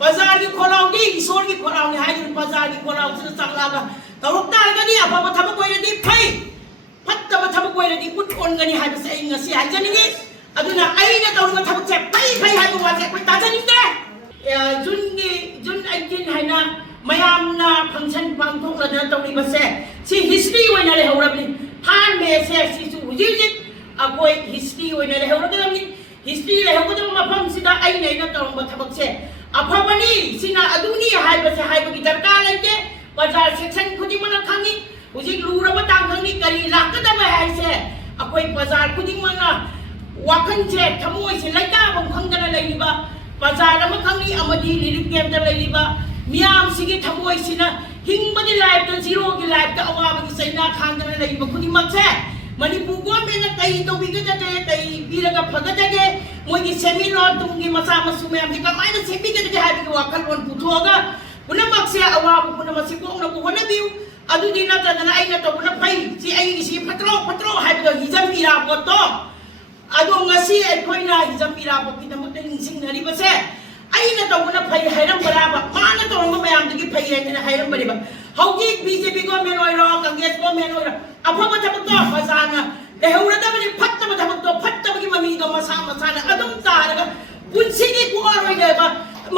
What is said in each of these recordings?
बाजार की खोलाउदी ईश्वर की खोलाउनी है बाजार की खोलाउ से चंगलागा तौरता गनी अफब थबक कोइरदी फै फत्तब थबक कोइरदी उठोनगनी है बस आई ngasi हाइजनिगे अदुना आइना तौरगा थबक से फै फै हाइबो वासे कोइ ताजनिंदे जुन 18 हैना मयामना फंक्शन पांथोकना तौरिबसे सी हिस्ट्री ओइना लेहौरबनी थान मेसे सिसु हुजिजिक अकोइ हिस्ट्री ओइना लेहौरगदमनी हिस्ट्री लेहौगदम मफम सिदा आइना तौरबा थबकसे अफबनी सिना अदुनी हाइबसे हाइबगी दरकार लेते बाजार सेक्शन खुदी मना खंगी हुजिक लूरब तांगनी करी लाकदब हाइसे अकोइ बाजार खुदी मना वाखन से थमोय से लैका बम खंगना लेलिबा बाजार अमा खंगी अमदी लिरिक गेम द लेलिबा मियाम सिगी थमोय सिना हिंगबदी लाइफ द जीरो की लाइफ द अवाबगी सैना खांगना लेलिबा खुदी मक्से मणिपुर गवर्नमेंट कई तौबिगदे कई बिरगा फगदगे मोगी सेमिनार तुंगी मसा मसु मैम जी कमाइना सेमिगदे हाइबगी वाखलोन पुथोगा पुनमक्से अवाब पुनमसि कोंगना होनबिउ अदुदि नतदना आइना तौबना फै सि आइगी सि फत्रो फत्रो हाइबदो हिजम इराबोतो अदो ngasi अखोइना हिजम इराबोकी दमते निसिंगरिबसे आइना तौबना फै हाइरम बराबा माना तौरम मैम फै हैना हाइरम बरिबा हौजी बीजेपी गवर्नमेंट ओइरो कांग्रेस गवर्नमेंट ओइरो अफब थबकतो फजाना लेहौरदबनि फत्तब थबकतो फत्तबगी ममीगा मसा मसाना अदुम तारगा पुंसिगी कुआरोइदेबा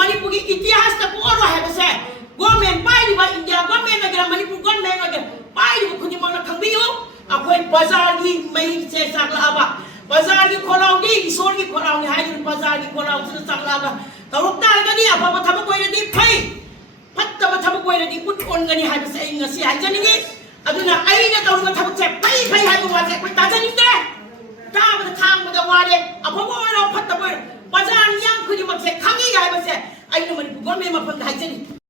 मणिपुर की इतिहास तक कुआरो हैबसे गवर्नमेंट पाइरिबा इंडिया गवर्नमेंट अगर मणिपुर गवर्नमेंट अगर पाइरिबा खुदिमना खंबियो अखोइ बाजार की मई से सागलाबा बाजार की खोलाउदी ईश्वर की खोलाउनी है बाजार की खोलाउ से सागलाबा तौरता गनी अफब थबक कोइरदी फै फत्तब थबक कोइरदी उठोनगनी है बस आई ngasi हाइजनिगे अदुना आइना तौरगा थबक से फै फै हाइबो वासे कोइ ताजनिंदे ताबद खांगबद वाले अफब ओइरो फत्तब ओइरो बाजार याम खुदिमक से खंगी है बस आई मणिपुर गवर्नमेंट मफन हाइजनी